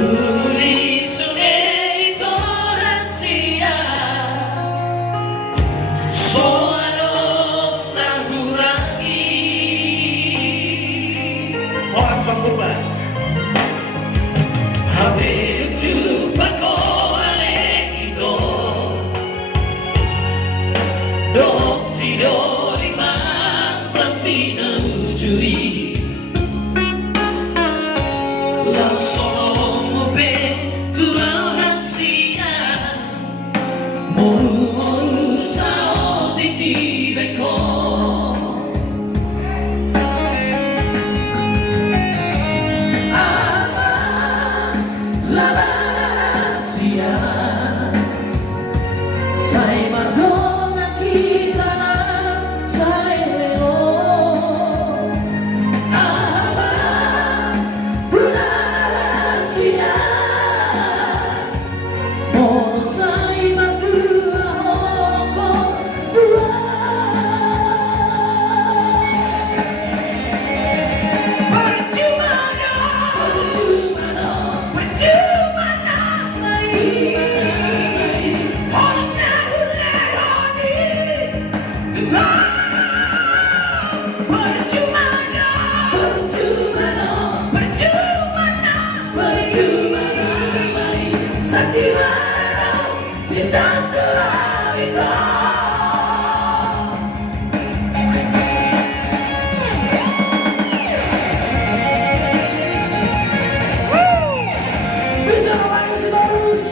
Tulis ulit ito rahasia soalong nahurangi. Oras pagkuban hampir jumpa ko alek ito Don sido limang pinanujui la sono mobe tuang rahasia moru sao titibe ko la rahasia sai madonna kita na sai leo rahasia mono sai madua hoko dua cinta telah bisa main musik bagus.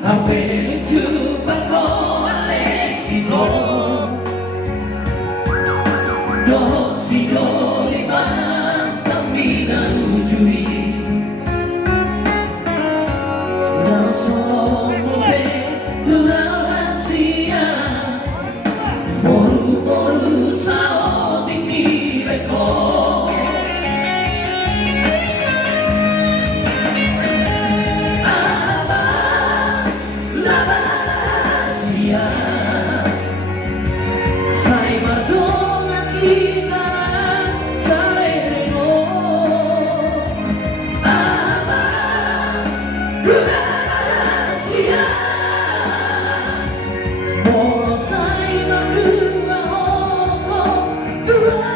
Hampir jumpa kau alek ito do si do limang pinanujui raso mobe tulang rahasia moru sao tinggi beko sai madonna kita sai leo rahasia mono sai madua hoko dua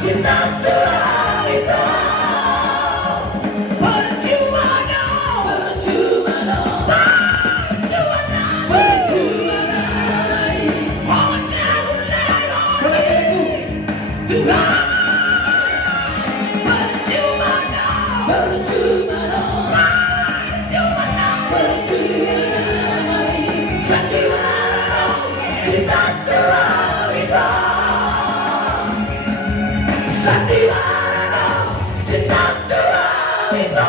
cinta telah itu percuma sandiwara cinta telah itu.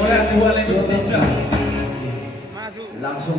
Boleh nanti, boleh Indonesia. Langsung.